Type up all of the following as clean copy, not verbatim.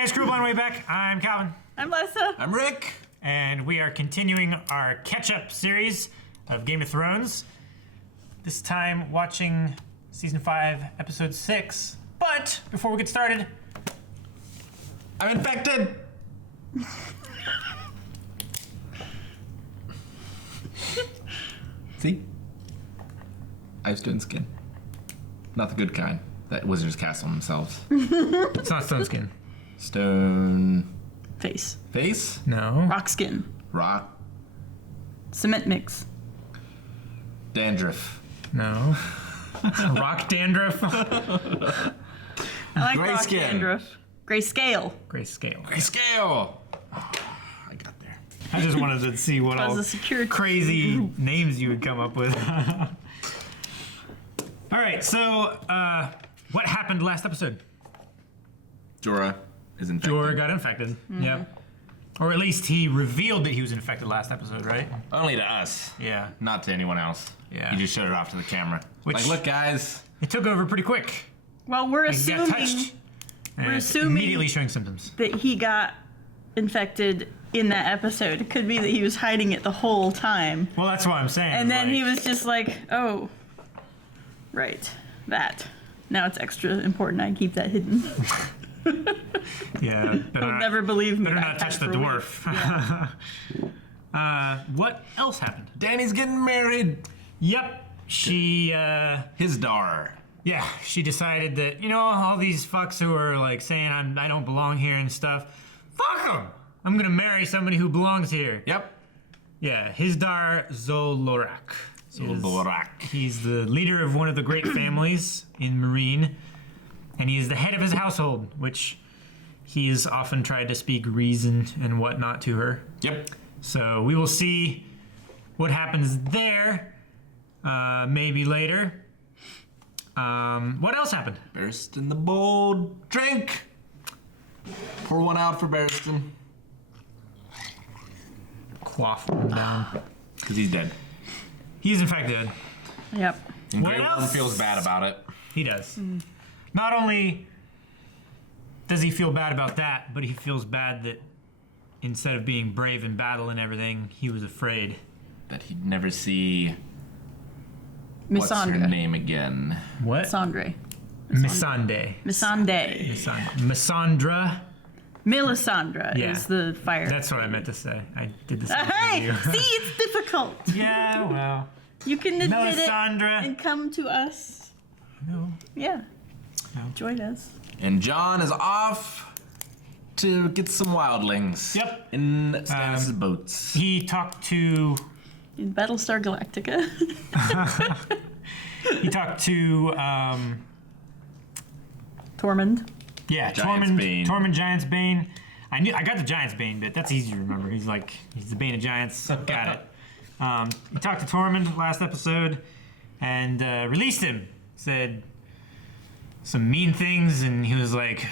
guys, Crew Blind Way Back. I'm Calvin. I'm Lessa. I'm Rick. And we are continuing our catch-up series of Game of Thrones. This time watching Season 5, Episode 6. But, before we get started... I'm infected! See? I have stone skin. Not the good kind that wizards cast on themselves. It's not stone skin. Stone... Face. Face? No. Rock skin. Rock. Cement mix. Dandruff. No. Rock dandruff. I like Gray rock skin. dandruff. Gray scale. Gray scale. Grayscale! Oh, I got there. I just wanted to see what That was all a security crazy names you would come up with. All right, so what happened last episode? Jorah is infected. Jorah got infected. Yep. Or at least he revealed that he was infected last episode, right? Only to us. Yeah. Not to anyone else. Yeah. He just showed it off to the camera. Which- Like, look, guys. It took over pretty quick. Well, we're Like he got touched. assuming And it's assuming- immediately showing symptoms. that he got infected in that episode. It could be that he was hiding it the whole time. Well, that's what I'm saying. And then like, he was just like, oh, right, that. Now it's extra important I keep that hidden. Yeah. He'll never believe me. Better I not touch passed the for a week. dwarf. What else happened? Danny's getting married. Yep. She, His dar. yeah, she decided that, you know, all these fucks who are like saying I don't belong here and stuff, fuck them. I'm gonna marry somebody who belongs here. Yep. Yeah, Hizdar Zolorak. Zolorak. He's the leader of one of the great families in Marine, and he is the head of his household, which he has often tried to speak reason and whatnot to her. Yep. So we will see what happens there, maybe later. What else happened? Barristan the Bold. Drink. Pour one out for Barristan. Quaff him down. Because he's dead. He's in fact dead. Yep. And What Grey Worm else? feels bad about it. He does. Not only does he feel bad about that, but he feels bad that instead of being brave in battle and everything, he was afraid. That he'd never see... Miss What's her Sandra. name again? What? Sandre. Missandei. Missandei. Missandra. Melisandre Yeah. is the fire. That's what I meant to say. I did the same Hey, thing as see, you. it's difficult. Yeah, well. You can admit Melisandre. it and come to us. No. Yeah. No. Join us. And John is off to get some wildlings. Yep. In Stannis' boats. He talked to In Battlestar Galactica. Tormund. Yeah, Giant's Bane. Tormund Giant's Bane. I got the Giant's Bane bit. That's easy to remember. He's the Bane of Giants. Got it. He talked to Tormund last episode and released him. Said some mean things, and he was like,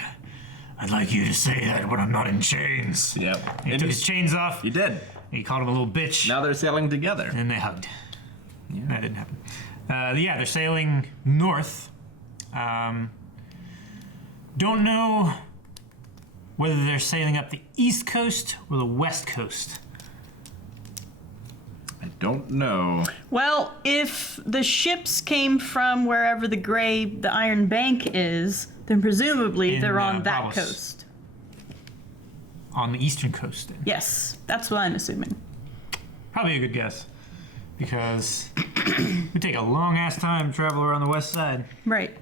"I'd like you to say that when I'm not in chains." Yep. He took his chains off. You did. He called him a little bitch. Now they're sailing together. And they hugged. That didn't happen. Yeah, they're sailing north. Don't know whether they're sailing up the east coast or the west coast. I don't know. Well, if the ships came from wherever the Iron Bank is, then presumably In, they're on that Bravos. coast. On the eastern coast. Then. Yes, that's what I'm assuming. Probably a good guess. Because it would take a long ass time to travel around the west side. Right.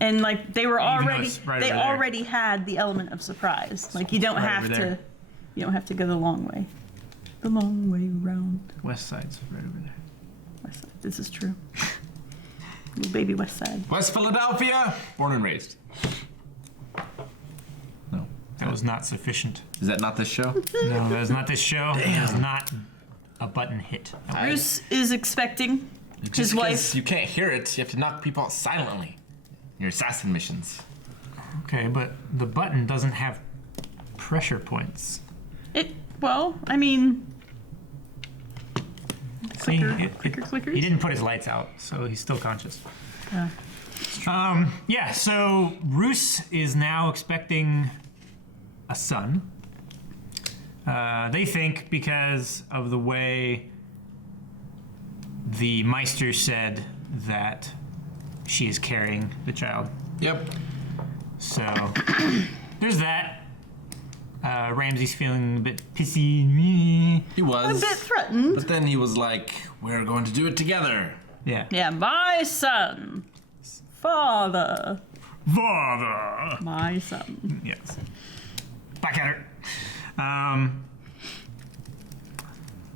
And like they were Even though already, it's right they over there. already had the element of surprise. Like you don't right have over to, there. you don't have to go the long way. The long way round. West side's right over there. West side. This is true. Little baby West Side. West Philadelphia. Born and raised. No. That was not sufficient. Is that not this show? No, that is not this show. That is not a button hit. Bruce is expecting his wife. You can't hear it. You have to knock people out silently. Your assassin missions. Okay, but the button doesn't have pressure points. Well, I mean, See, clicker, clickers. He didn't put his lights out, so he's still conscious. Yeah. Yeah, so Roose is now expecting a son. They think because of the way the Meister said that she is carrying the child. Yep. So there's that. Ramsay's feeling a bit pissy. He was. A bit threatened. But then he was like, we're going to do it together. Yeah. Yeah, my son. Father. Father. My son. Yes. Back at her.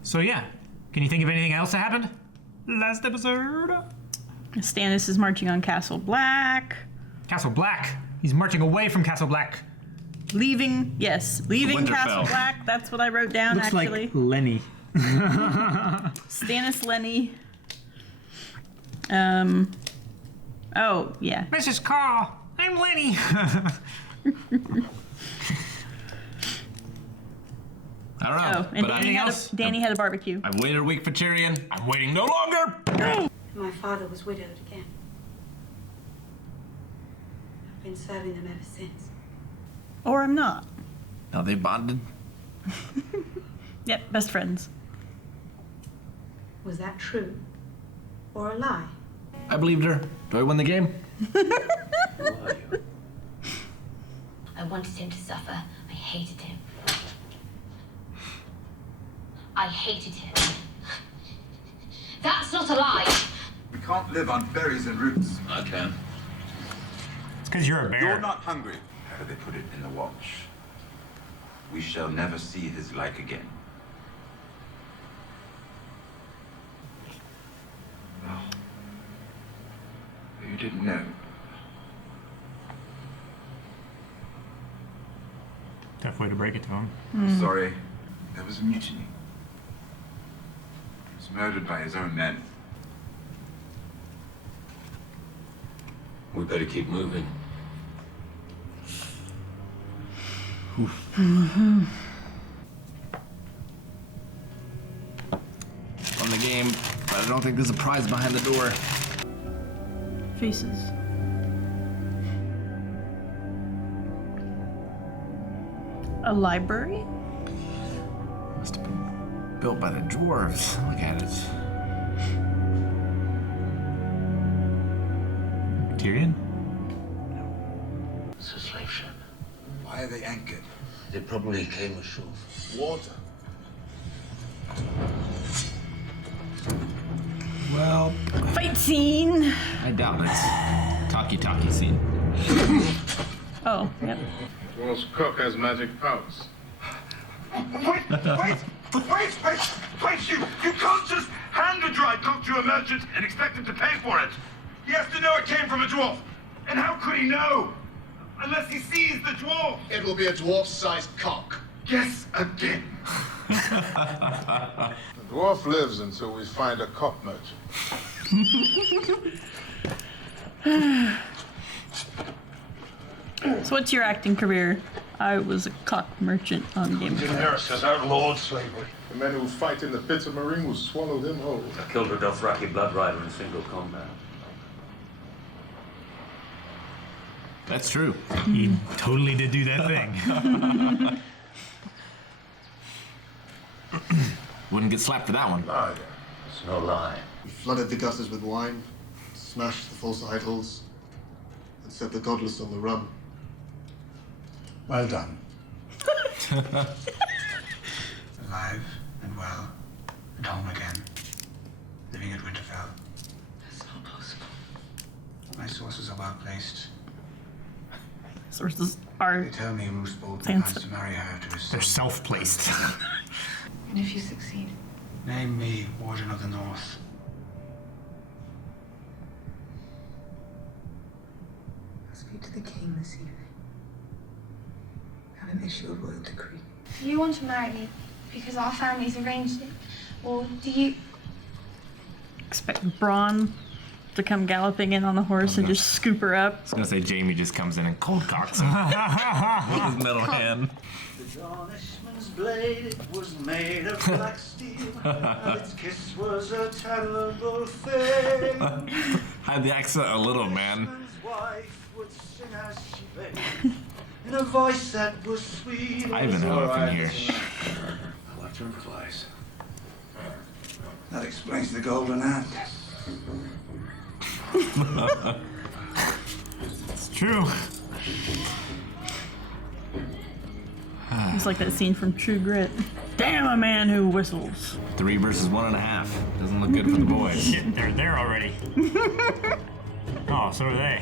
So yeah. Can you think of anything else that happened last episode? Stannis is marching on Castle Black. Castle Black. He's marching away from Castle Black. Leaving Castle Winterfell. Black. That's what I wrote down, Looks actually. like Lenny. Stannis Lenny. Oh, yeah. Mrs. Carl, I'm Lenny. I don't know. Oh, and but Danny had a barbecue. I've waited a week for Tyrion. I'm waiting no longer. My father was widowed again. I've been serving them ever since. Or I'm not. Now they bonded. Yep, best friends. Was that true? Or a lie? I believed her. Do I win the game? Who are you? I wanted him to suffer. I hated him. I hated him. That's not a lie. We can't live on berries and roots. I can. It's because you're a bear. You're not hungry. How do they put it in the watch? We shall never see his like again. Oh. You didn't know. Tough way to break it to him. I'm sorry. There was a mutiny. He was murdered by his own men. We better keep moving. Won the game, but I don't think there's a prize behind the door. Faces. A library? Must have been built by the dwarves. Look at it. Tyrion? It's a slave ship. Why are they anchored? They probably came ashore. Water. Well, Fight scene! I doubt it. Talkie scene. Oh, yep. Dwarf's cook has magic powers. Wait, you can't just hand a dry cock to a merchant and expect him to pay for it. He has to know it came from a dwarf. And how could he know? Unless he sees the dwarf. It will be a dwarf-sized cock. Guess again. The dwarf lives until we find a cock merchant. So what's your acting career? I was a cock merchant on Game of Thrones. Daenerys has outlawed slavery. The men who fight in the pits of Marine will swallow them whole. I killed a Dothraki blood rider in single combat. That's true. He totally did do that thing. Wouldn't get slapped for that one. Ah, yeah. It's no lie. We flooded the gutters with wine, smashed the false idols, and set the godless on the run. Well done. Alive and well, and home again, living at Winterfell. That's not possible. My sources are well placed. Sources are They tell me Roose Bolton Sansa. plans to marry her to his They're son. self-placed. And if you succeed? Name me Warden of the North. I'll speak to the king this evening. Have him issue a royal decree. Do you want to marry me because our families arranged it? Or do you... expect Braun to come galloping in on the horse and just scoop her up. I was gonna say Jamie just comes in and cold cocks him with his middle hand. The Danishman's blade was made of black steel, and its kiss was a terrible thing. Had the accent a little, man. His wife would sing as she lay, in a voice that was sweet. Ivanhoe up in here. I'll have to improvise. That explains the golden hand. It's true. It's like that scene from True Grit. Damn a man who whistles. 3 versus 1.5. Doesn't look good for the boys. Shit, they're there already. Oh, so are they.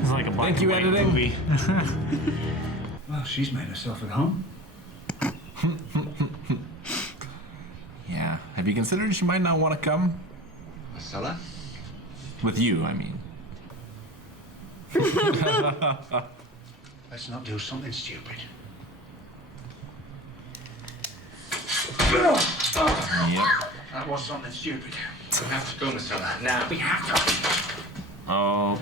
It's like a black Thank you, and white editing. movie. Well, she's made herself at home. Yeah. Have you considered she might not want to come? Marcella? With you, I mean. Let's not do something stupid. Yep. That was something stupid. We have to go, Marcella. Now. We have to. Oh.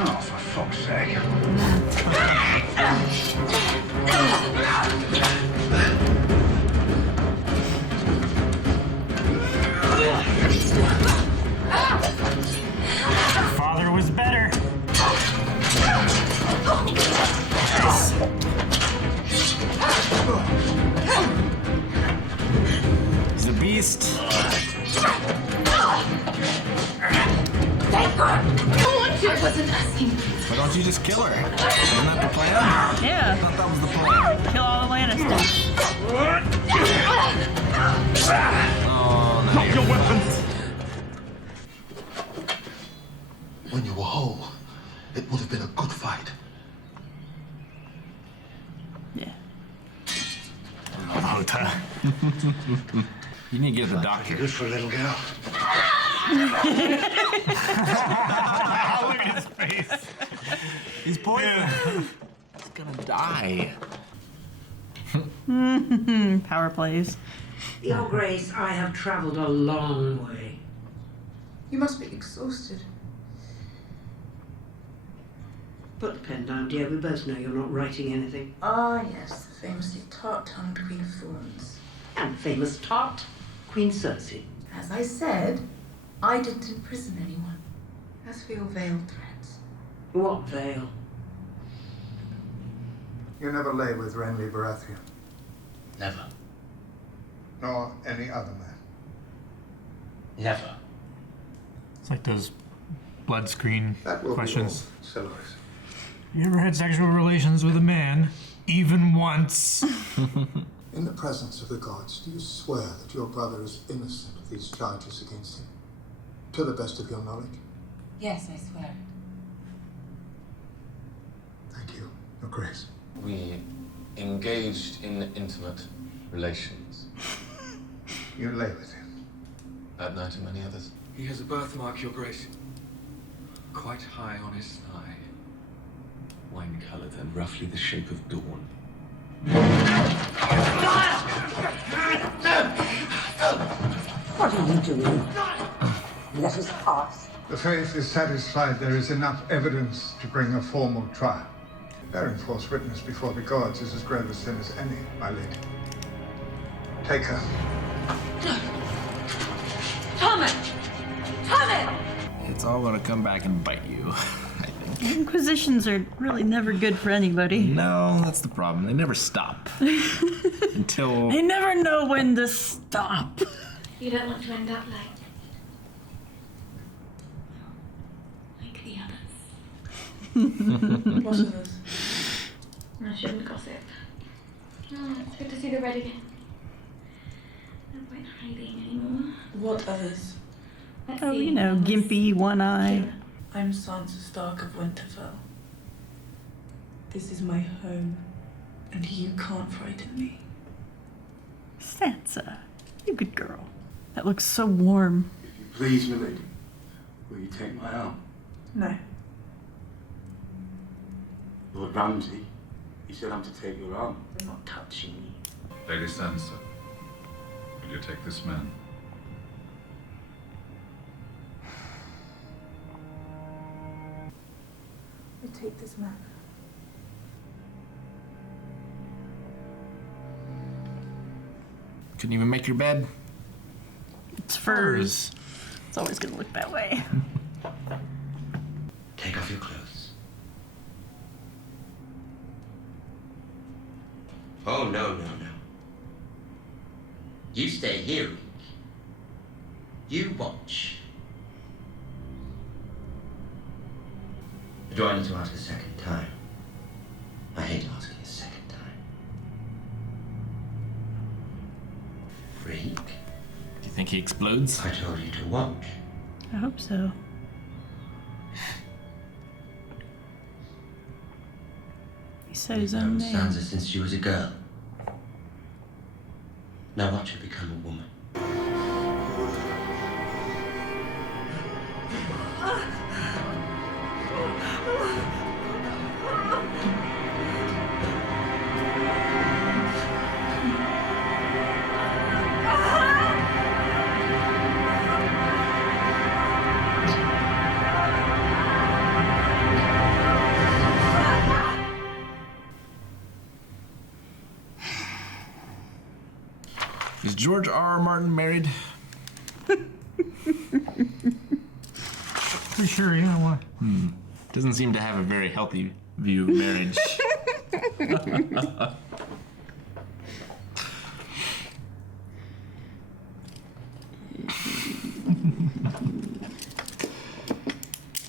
Oh, for fuck's sake. Your father was better. He's a beast. Thank God! I wasn't asking. Why don't you just kill her? Isn't that the plan? Yeah. I thought that was the plan. Kill all the Lannisters. Oh, now Drop your weapons! When you were whole, it would have been a good fight. Yeah. Hota. You need to get the doctor. Good for a little girl. Look at his face. He's poisoned. He's gonna die. Power plays. Your Grace, I have traveled a long way. You must be exhausted. Put the pen down, dear. We both know you're not writing anything. Ah, yes, the famously tart-tongued Queen of Thorns. And famous tart, Queen Cersei. As I said, I didn't imprison anyone. As for your veiled threats. What veil? You never lay with Renly Baratheon. Never. Nor any other man. Never. It's like those blood screen That will questions. be all, Celoris. You ever had sexual relations with a man, even once? In the presence of the gods, do you swear that your brother is innocent of these charges against him? To the best of your knowledge? Yes, I swear. Thank you, Your Grace. We engaged in intimate relations. You lay with him. That night and many others. He has a birthmark, Your Grace. Quite high on his thigh. Wine-colored and roughly the shape of dawn. What are you doing? Let us pass. The faith is satisfied there is enough evidence to bring a formal trial. Bearing false witness before the gods is as grave a sin as any, my lady. Take her. Tommen! Tommen! It's all gonna come back and bite you, I think. Inquisitions are really never good for anybody. No, that's the problem. They never stop. Until... They never know when to stop. You don't want to end up like the others. What others? I shouldn't gossip. Oh, it's good to see the red again. No point hiding anymore. What others? Let's Oh, see. you know, gimpy, one eye. I'm Sansa Stark of Winterfell. This is my home, and you can't frighten me. Sansa, you good girl. That looks so warm. Please, milady, will you take my arm? No. Lord Ramsay, he said I'm to take your arm. You're not touching me. Lady Sansa, will you take this man? I take this man. Couldn't even make your bed. It's furs. It's always gonna look that way. off your clothes. Oh, no, no, no. You stay here, Rick. You watch. Do I need to ask a second time? I hate asking a second time. Freak. Do you think he explodes? I told you to watch. I hope so. He said his own name. Sansa since she was a girl. Now watch her become a woman. Is George R. Martin married? Pretty sure, you know what? Doesn't seem to have a very healthy view of marriage.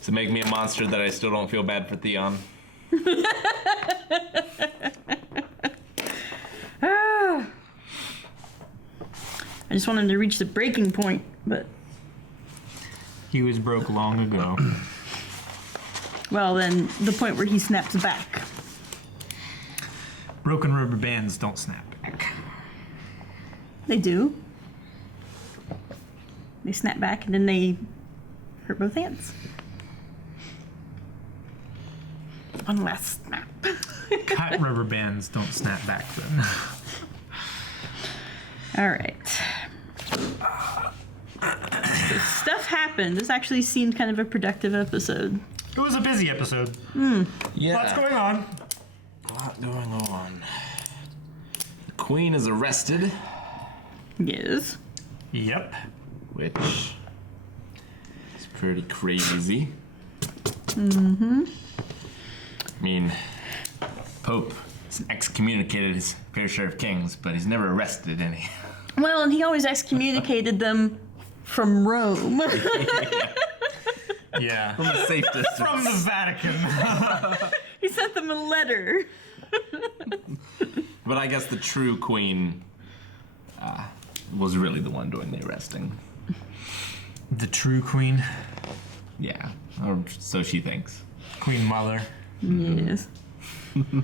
So make me a monster that I still don't feel bad for Theon. I just want him to reach the breaking point, but... He was broke long ago. Well, then, the point where he snaps back. Broken rubber bands don't snap back. They do. They snap back and then they hurt both hands. One last snap. Cut rubber bands don't snap back then. All right. Stuff happened. This actually seemed kind of a productive episode. It was a busy episode. Yeah. What's going on? A lot going on. The Queen is arrested. Yes. Yep. Which is pretty crazy. Mm-hmm. I mean, Pope has excommunicated his fair share of kings, but he's never arrested any. Well, and he always excommunicated them from Rome. Yeah. From a safe distance. From the Vatican. He sent them a letter. But I guess the true Queen was really the one doing the arresting. The true Queen? Yeah, or so she thinks. Queen Mother. Yes.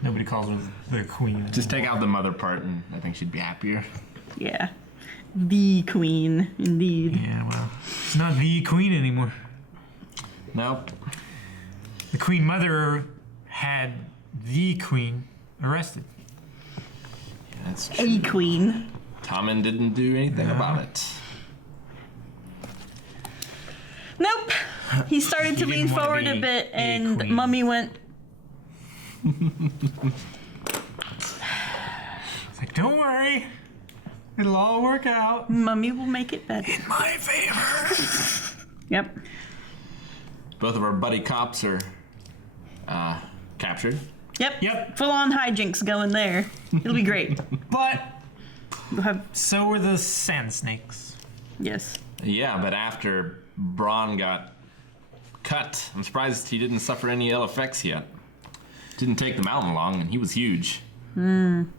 Nobody calls her the Queen. Just take out the mother part and I think she'd be happier. Yeah. The Queen, indeed. Yeah, well, it's not the Queen anymore. Nope. The Queen Mother had the Queen arrested. Yeah, that's true. A queen. Tommen didn't do anything about it. Nope. He started to lean forward a bit, and queen. Mummy went. It's like, don't worry. It'll all work out. Mummy will make it better. In my favor. Yep. Both of our buddy cops are captured. Yep. Full on hijinks going there. It'll be great. But We'll have. so were the sand snakes. Yes. Yeah, but after Bronn got cut, I'm surprised he didn't suffer any ill effects yet. Didn't take the mountain long, and he was huge. And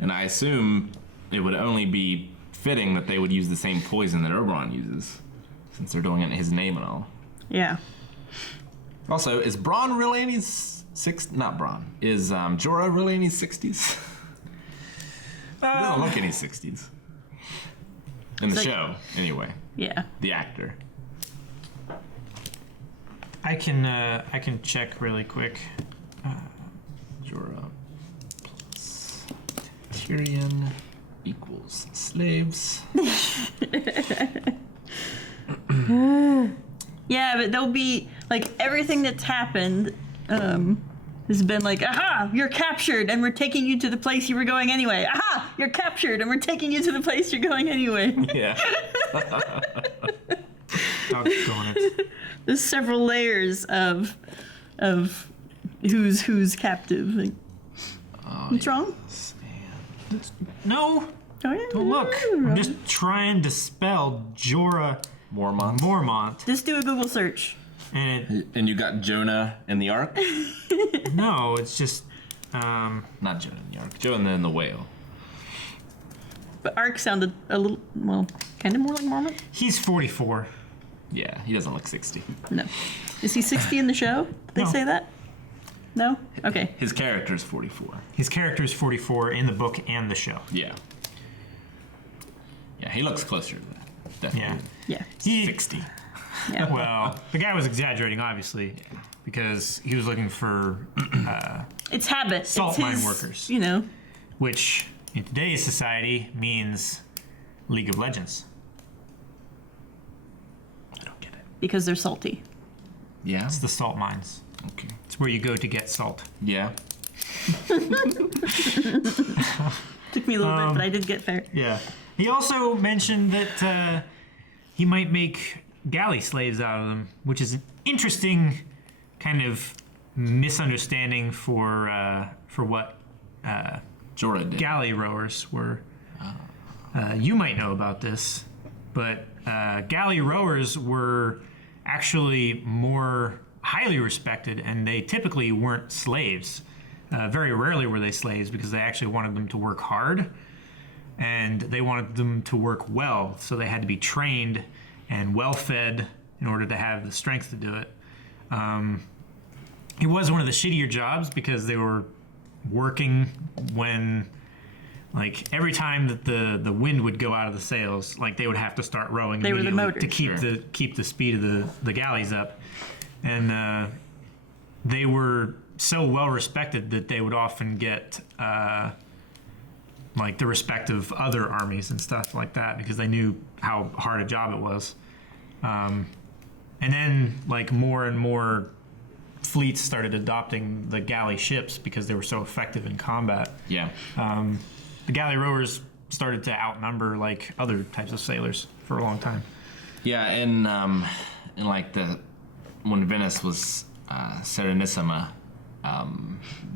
I assume it would only be fitting that they would use the same poison that Oberyn uses, since they're doing it in his name and all. Yeah. Also, is Bronn really in his not Bronn. Is Jorah really in his 60s? He doesn't look in his 60s. In the like- show, anyway. Yeah. The actor. I can check really quick. Jorah plus Tyrion equals slaves. Yeah, but there'll be like everything that's happened has been like, aha, you're captured and we're taking you to the place you were going anyway. Aha, you're captured and we're taking you to the place you're going anyway. Yeah. Doggone it. There's several layers of who's captive. Like, what's wrong? No. Oh, yeah. Don't look. I'm just trying to spell Jorah Mormont. Just do a Google search. And you got Jonah in the Ark? No, it's just not Jonah in the Ark. Jonah in the whale. But Ark sounded a little, well, kind of more like Mormon. He's 44. Yeah, he doesn't look 60. No. Is he 60 in the show? Did they say that? No? Okay. His character is 44. His character is 44 in the book and the show. Yeah. Yeah, he looks closer to that. Definitely. Yeah. 60. Yeah. Well, the guy was exaggerating, obviously, because he was looking for it's habit. Salt it's mine his, workers. You know. Which, in today's society, means League of Legends. I don't get it. Because they're salty. Yeah? It's the salt mines. Okay. It's where you go to get salt. Yeah. Took me a little bit, but I did get there. Yeah. He also mentioned that he might make galley slaves out of them, which is an interesting kind of misunderstanding for what Jorah did. Galley rowers were. You might know about this, but galley rowers were actually more highly respected, and they typically weren't slaves. Very rarely were they slaves because they actually wanted them to work hard, and they wanted them to work well, so they had to be trained and well-fed in order to have the strength to do it. It was one of the shittier jobs because they were working when, like, every time that the wind would go out of the sails, like, they would have to start rowing They were the immediately motors. to keep the speed of the galleys up. And they were so well respected that they would often get like the respect of other armies and stuff like that because they knew how hard a job it was. And then, like, more and more fleets started adopting the galley ships because they were so effective in combat. Yeah. The galley rowers started to outnumber, like, other types of sailors for a long time. Yeah, and like when Venice was Serenissima,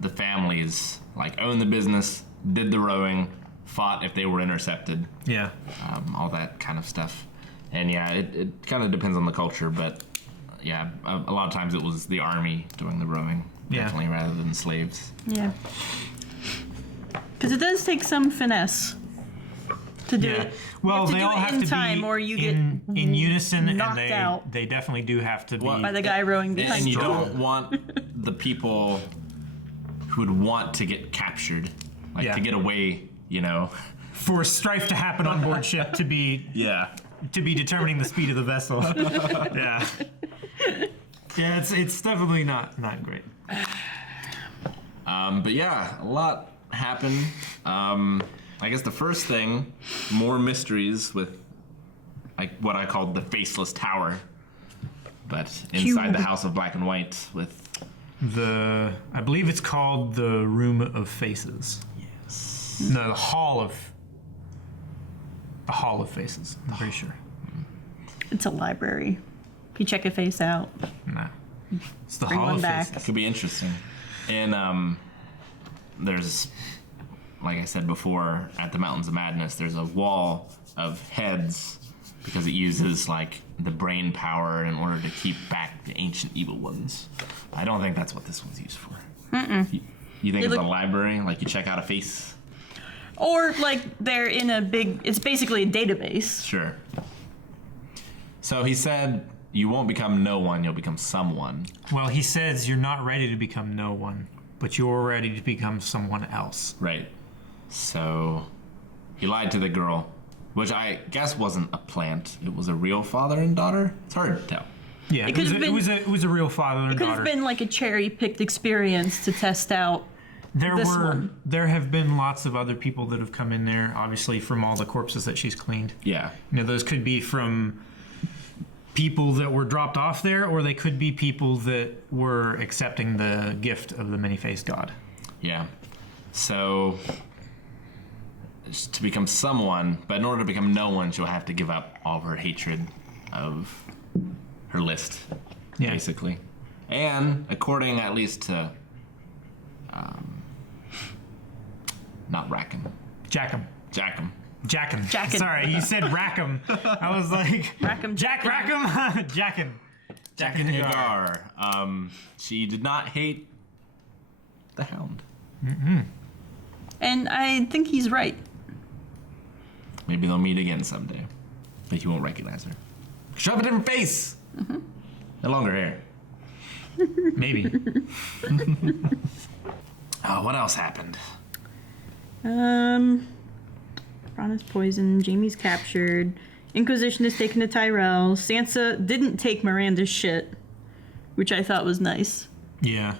the families like owned the business, did the rowing, fought if they were intercepted. Yeah. All that kind of stuff. And yeah, it kind of depends on the culture, but yeah, a lot of times it was the army doing the rowing, definitely, rather than slaves. Yeah. Because it does take some finesse to do it. Well, you they have to do all it have in to time, be or you in unison, knocked and out they definitely do have to be by the guy rowing behind And you you. don't want the people who would want to get captured, like to get away, you know. For strife to happen on board ship to be determining the speed of the vessel. Yeah. Yeah, it's definitely not great. But yeah, a lot happened. I guess the first thing, more mysteries with like what I called the Faceless Tower, but inside the House of Black and White with I believe it's called the Room of Faces. Yes. No, the Hall of Faces. I'm pretty sure. It's a library. If you check a face out. No. It's the Bring Hall one of back. Faces. Could be interesting. And there's, like I said before, at the Mountains of Madness, there's a wall of heads because it uses like the brain power in order to keep back the ancient evil ones. I don't think that's what this one's used for. You think it's a library? Like you check out a face? Or like they're in a big, it's basically a database. Sure. So he said, you won't become no one, you'll become someone. Well, he says you're not ready to become no one, but you're ready to become someone else. Right. So he lied to the girl, which I guess wasn't a plant. It was a real father and daughter. It's hard to tell. Yeah, it was a real father and It could daughter. have been like a cherry-picked experience to test out There have been lots of other people that have come in there, obviously, from all the corpses that she's cleaned. Yeah. You know, those could be from people that were dropped off there, or they could be people that were accepting the gift of the many-faced god. Yeah. So it's to become someone, but in order to become no one, she'll have to give up all of her hatred of her list. basically. And according at least to, not Rackham. Jackham. Jackham. Sorry, you said Rackham. I was like, Rackham. Rackham. Jackham. Jackham Hagar. She did not hate the Hound. And I think he's right. Maybe they'll meet again someday, but he won't recognize her. Shove a different face. No longer hair. Maybe. Oh, what else happened? Bronn is poisoned. Jaime's captured. Inquisition is taken to Tyrell. Sansa didn't take Miranda's shit, which I thought was nice. Yeah.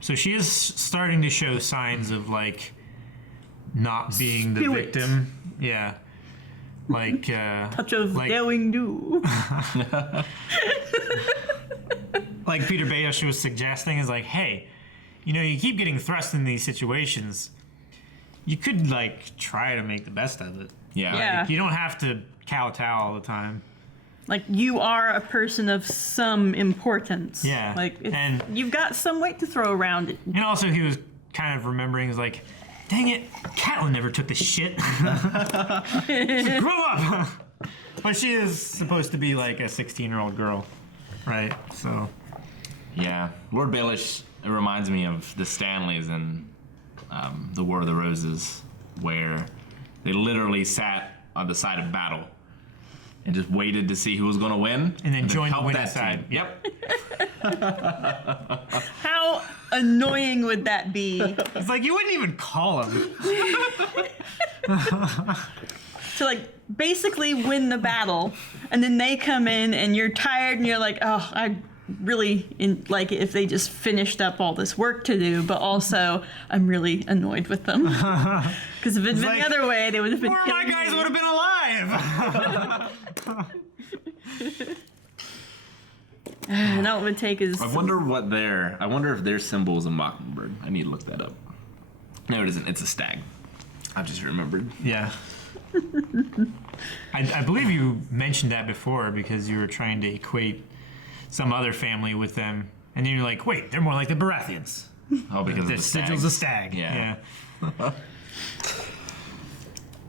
So she is starting to show signs of like not being the Spirit. victim. Yeah. Like touch of daring do. Like Peter Baelish was suggesting is like, hey, you know, you keep getting thrust in these situations. You could like try to make the best of it. Yeah. Yeah. Like, you don't have to kowtow all the time. Like, you are a person of some importance. Yeah. Like, And you've got some weight to throw around it. And also he was kind of remembering is like, dang it, Catelyn never took the shit. Grow up. But she is supposed to be like a 16-year-old girl, right? So. Yeah, Lord Baelish, it reminds me of the Stanleys in the War of the Roses, where they literally sat on the side of battle and just waited to see who was going to win. And then joined the helped winning that side. team. Yep. How annoying would that be? It's like, you wouldn't even call him. To, like, basically win the battle, and then they come in and you're tired and you're like, oh, I really like it if they just finished up all this work to do, but also I'm really annoyed with them. Because if it'd been the other way, they would have been More of my killing guys me. would have been alive. And all it would take is... I wonder if their symbol is a mockingbird. I need to look that up. No, it isn't. It's a stag. I've just remembered. Yeah. I believe you mentioned that before because you were trying to equate some other family with them, and then you're like, wait, they're more like the Baratheons. Oh, because the of the sigil's a stag. Yeah.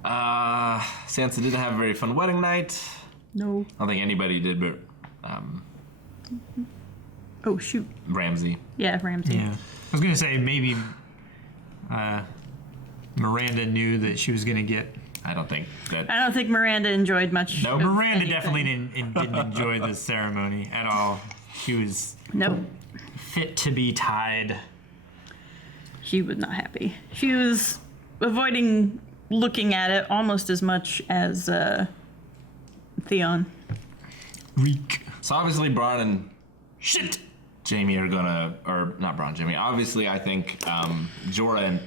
Sansa didn't have a very fun wedding night. No. I don't think anybody did, but Oh, shoot. Ramsay. Yeah, Ramsay. Yeah. I was gonna say maybe Miranda knew that she was gonna get. I don't think that. I don't think Miranda enjoyed much. No, of Miranda anything. definitely didn't enjoy the ceremony at all. She was fit to be tied. She was not happy. She was avoiding looking at it almost as much as Theon. Reek. So obviously Bronn and Jaime are gonna, or not Bronn, Jaime. Obviously, I think Jorah and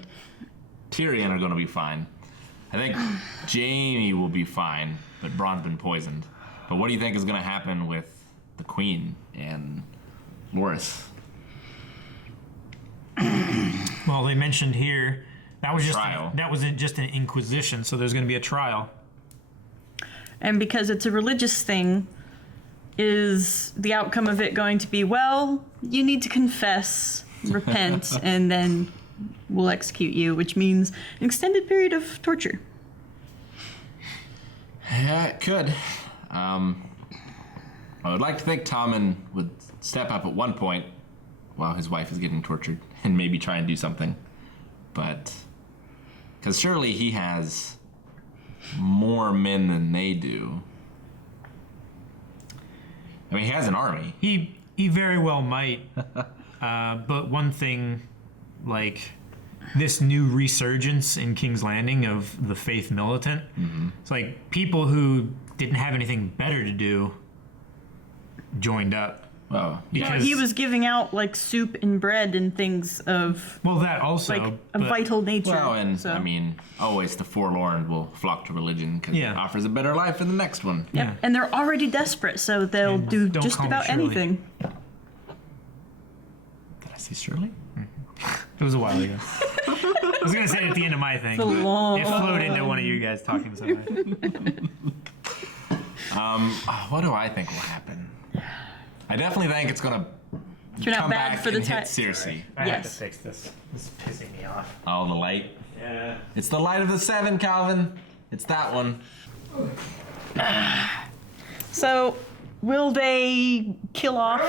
Tyrion are gonna be fine. I think Jaime will be fine, but Bronn's been poisoned. But what do you think is gonna happen with the Queen and Loras? Well, they mentioned here that was just Trial. that wasn't just an inquisition, so there's going to be a trial. And because it's a religious thing, is the outcome of it going to be, well, you need to confess, repent, and then we'll execute you, which means an extended period of torture. Yeah, it could. I would like to think Tommen would step up at one point while his wife is getting tortured and maybe try and do something. But, because surely he has more men than they do. I mean, he has an army. He very well might. But one thing, like this new resurgence in King's Landing of the faith militant, it's like people who didn't have anything better to do joined up. Oh, Well, he was giving out like soup and bread and things of that also like a vital nature. Well, and so. I mean, always the forlorn will flock to religion because it offers a better life in the next one. Yep. And they're already desperate, so they'll do don't just call me about Shirley. anything. Did I say Shirley? It was a while ago. I was gonna say it at the end of my thing. It's a long- It flowed into one of you guys talking somewhere. What do I think will happen? I definitely think it's gonna Turn out come bad back for the and hit time. Cersei. I have to Yes. fix this. This is pissing me off. Oh, the light. Yeah. It's the light of the seven, Calvin. It's that one. So, will they kill off?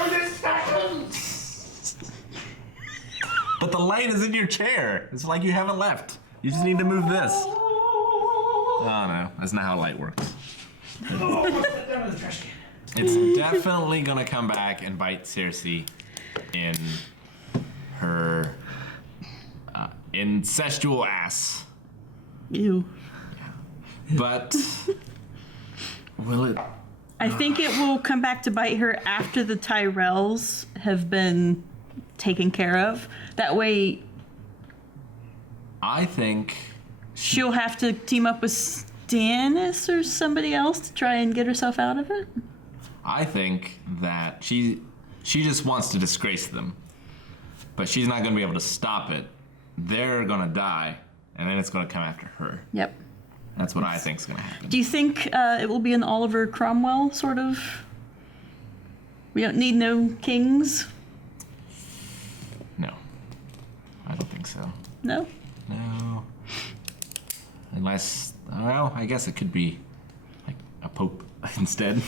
But the light is in your chair. It's like you haven't left. You just need to move this. Oh no, that's not how light works. It's definitely gonna come back and bite Cersei in her incestual ass. Ew. But will it? I think it will come back to bite her after the Tyrells have been taken care of. That way, I think she'll have to team up with Stannis or somebody else to try and get herself out of it. I think that she just wants to disgrace them, but she's not gonna be able to stop it. They're gonna die, and then it's gonna come after her. Yep. That's what I think's gonna happen. Do you think it will be an Oliver Cromwell sort of? We don't need no kings? No, I don't think so. No? No. Unless, well, I guess it could be like a pope instead.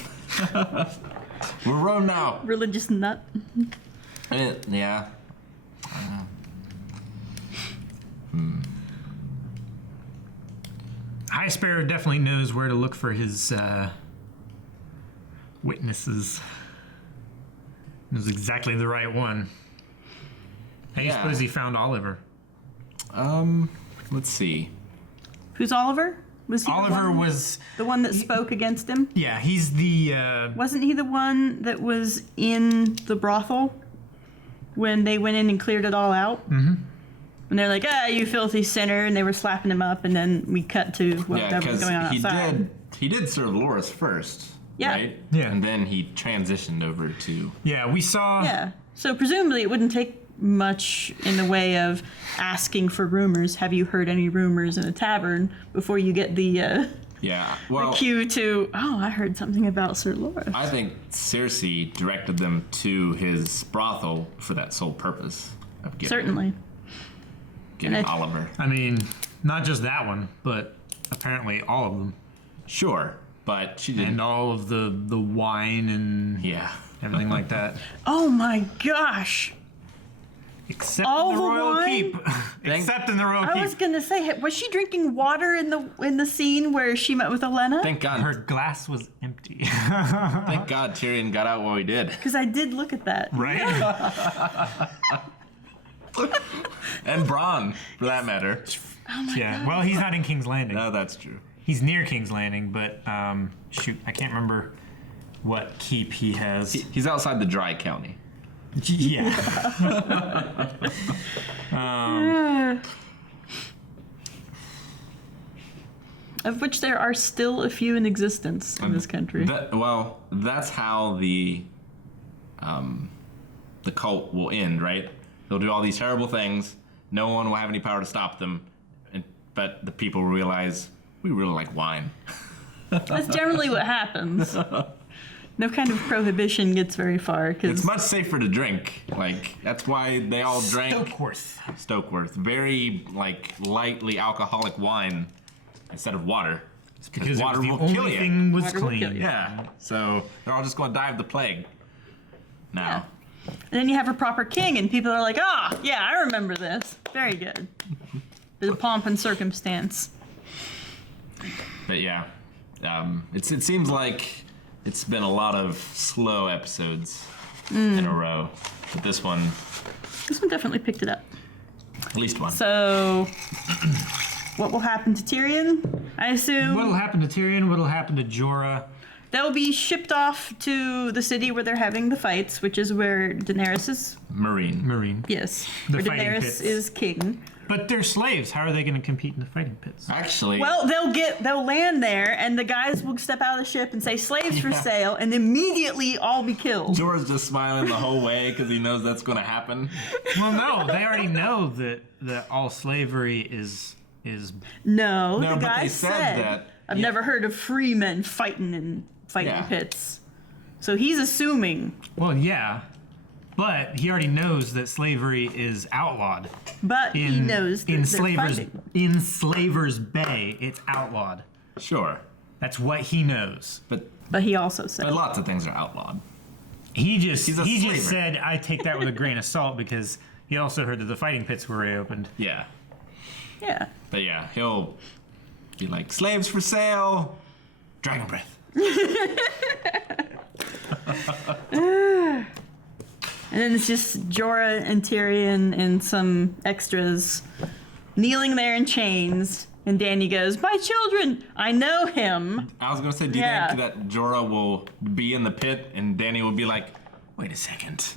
We're Rome now. Religious nut? Yeah. High Sparrow definitely knows where to look for his witnesses. Knows exactly the right one. How do you suppose he found Oliver? Let's see. Who's Oliver? Was he Oliver was the one that spoke against him? Yeah, he's the. Wasn't he the one that was in the brothel when they went in and cleared it all out? Mm-hmm. And they're like, you filthy sinner, and they were slapping him up, and then we cut to whatever was going on outside. He did serve Loras first, Yeah. right? Yeah. And then he transitioned over to... Yeah, we saw... Yeah. So presumably it wouldn't take much in the way of asking for rumors. Have you heard any rumors in a tavern before you get the well, the cue to, I heard something about Sir Loras. I think Cersei directed them to his brothel for that sole purpose of getting Oliver. I mean, not just that one, but apparently all of them. Sure, but she didn't. And all of the wine and everything like that. Oh my gosh! Except all in the Royal wine? Keep. Except in the Royal Keep. I was gonna say, was she drinking water in the scene where she met with Olenna? Thank God. Her glass was empty. Thank God Tyrion got out while he did. Because I did look at that. Right? And Bronn, for that matter. Oh my Yeah, God. well, he's not in King's Landing. No, that's true. He's near King's Landing, but shoot, I can't remember what keep he has. He's outside the Dry County. Yeah. Of which there are still a few in existence in this country. That's how the cult will end, right? They'll do all these terrible things. No one will have any power to stop them, but the people will realize we really like wine. That's generally what happens. No kind of prohibition gets very far. It's much safer to drink. Like, that's why they all drank Stokeworth. Very, lightly alcoholic wine instead of water. It's because water the will only kill you. thing was Water will clean. kill you. Yeah. So they're all just going to die of the plague now. And then you have a proper king, and people are like, yeah, I remember this. Very good. The pomp and circumstance. But yeah, it seems like it's been a lot of slow episodes in a row. But this one definitely picked it up. At least one. So, what will happen to Tyrion? I assume. What'll happen to Tyrion? What'll happen to Jorah? They'll be shipped off to the city where they're having the fights, which is where Daenerys is. Marine. Yes. The where fighting Daenerys pits. is king. But they're slaves. How are they going to compete in the fighting pits? Actually. Well, they'll land there, and the guys will step out of the ship and say slaves for sale, and immediately all be killed. Jorah's just smiling the whole way because he knows that's going to happen. Well, no, they already know that all slavery is. No, No, the but guy they said that- I've never heard of free men fighting in fighting Yeah. pits. So he's assuming. Well, yeah. But he already knows that slavery is outlawed. But he knows that in they're Slavers fighting. in Slavers Bay, it's outlawed. Sure. That's what he knows. But he also said. But lots of things are outlawed. He just slaver. said, I take that with a grain of salt because he also heard that the fighting pits were reopened. Yeah. Yeah. But yeah, he'll be like, slaves for sale. Dragon breath. And then it's just Jorah and Tyrion and some extras kneeling there in chains. And Dany goes, "My children, I know him." I was gonna say, do you think that Jorah will be in the pit and Dany will be like, wait a second.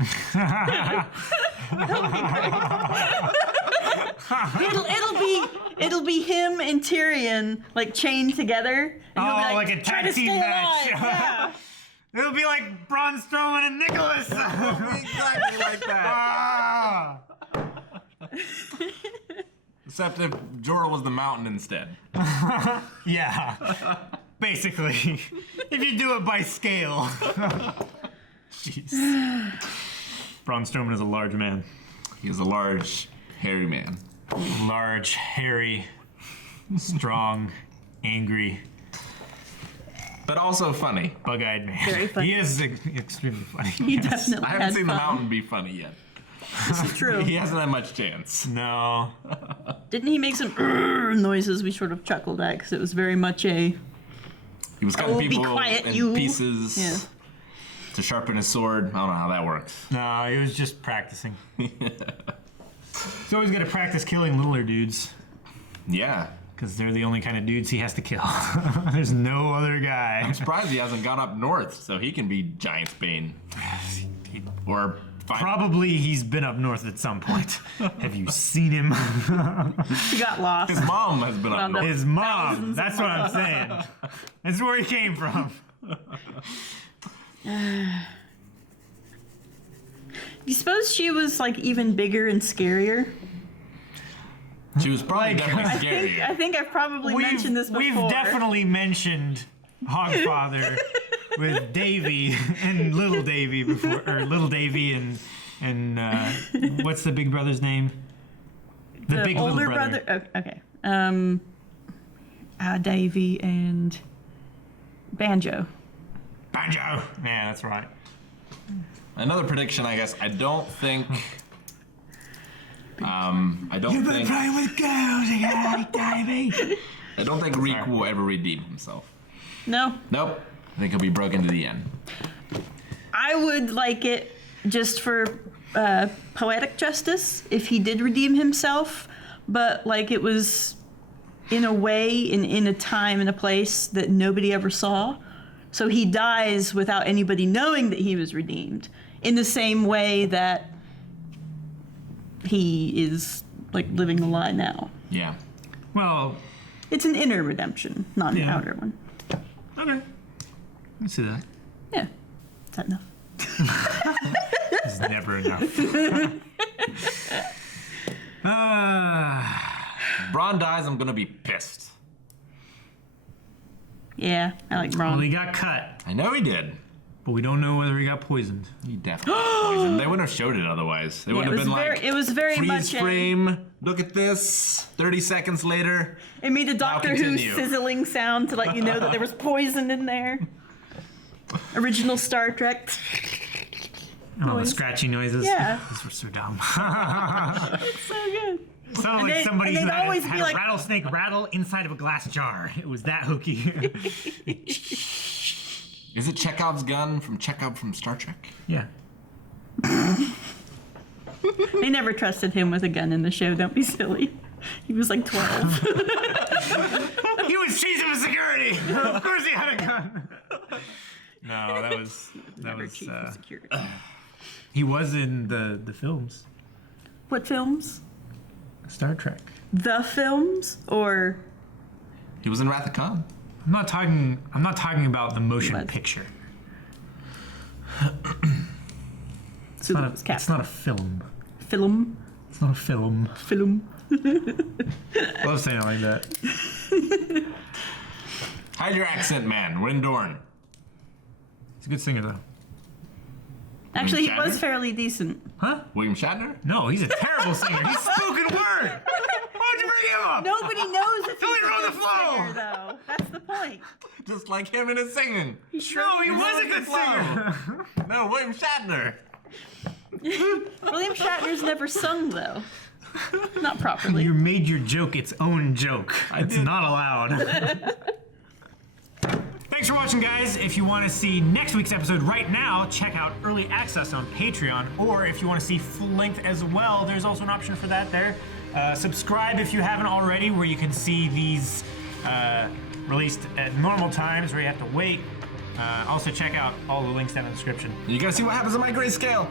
It'll be him and Tyrion like chained together. And he'll be like a "Try to tag team stay match." alive." Yeah. It'll be like Braun Strowman and Nicholas. Exactly like that. Except if Jorah was the mountain instead. Yeah. Basically. If you do it by scale. Jeez. Braun Strowman is a large man. He is a large, hairy man. Large, hairy, strong, angry. But also funny. Bug-eyed man. Very funny. He is extremely funny. He definitely I haven't had seen the fun. mountain be funny yet. This is true. He hasn't had much chance. No. Didn't he make some noises we sort of chuckled at because it was very much a. He was cutting Be people quiet, in you. pieces Yeah. to sharpen his sword. I don't know how that works. No, he was just practicing. He's always got to practice killing littler dudes. Yeah. Because they're the only kind of dudes he has to kill. There's no other guy. I'm surprised he hasn't gone up north so he can be Giant's Bane. Or probably he's been up north at some point. Have you seen him? He got lost. His mom has been up north. His mom. That's what I'm saying. That's where he came from. You suppose she was like even bigger and scarier? She was probably definitely scarier. I think I've probably mentioned this before. We've definitely mentioned Hogfather with Davy and Little Davy before, or Little Davy and what's the big brother's name? The big older little brother. Oh, okay. Davy and Banjo. Banjo. Yeah, that's right. Another prediction, I guess. I don't think. You've been playing with girls again, Davy. I don't think Reek will ever redeem himself. No. Nope. I think he'll be broken to the end. I would like it just for poetic justice if he did redeem himself, but like it was in a way, in a time and a place that nobody ever saw. So he dies without anybody knowing that he was redeemed, in the same way that he is like living the lie now. Yeah. Well, it's an inner redemption, not an outer one. Okay. Let's see that. Yeah. Is that enough? It's never enough. Bronn dies, I'm gonna be pissed. Yeah, I like Bronn. Well, he got cut. I know he did. But we don't know whether he got poisoned. He definitely got poisoned. They wouldn't have showed it otherwise. They wouldn't have been like, it was very freeze much frame, look at this, 30 seconds later. It made a Doctor Who continue. sizzling sound to let you know that there was poison in there. Original Star Trek. Oh, the Noise. scratchy noises. Yeah. These were so dumb. It's so good. Sounded like somebody and who they'd had, always had be a like- rattlesnake rattle inside of a glass jar. It was that hooky. Is it Chekhov's gun from Chekhov from Star Trek? Yeah. They never trusted him with a gun in the show. Don't be silly. He was like 12. He was chief of security. Of course he had a gun. No, that was chief of security. He was in the films. What films? Star Trek. The films or? He was in Wrath of Khan. I'm not talking about the motion picture. It's not a film. Film? It's not a film. Film. I love saying it like that. Hide your accent, man. We're in Dorne. He's a good singer, though. Actually, he Shatner? was fairly decent. Huh? William Shatner? No, he's a terrible singer. He's spoken word. Why'd you bring him up? Nobody knows if Don't he's even a know good the flow. singer, though. That's the point. Just like him and his singing. No, he was a good singer. No, William Shatner. William Shatner's never sung, though. Not properly. You made your joke its own joke. It's not allowed. Thanks for watching, guys. If you want to see next week's episode right now, check out Early Access on Patreon. Or if you want to see full length as well, there's also an option for that there. Subscribe if you haven't already, where you can see these released at normal times where you have to wait. Also check out all the links down in the description. You gotta see what happens on my grayscale.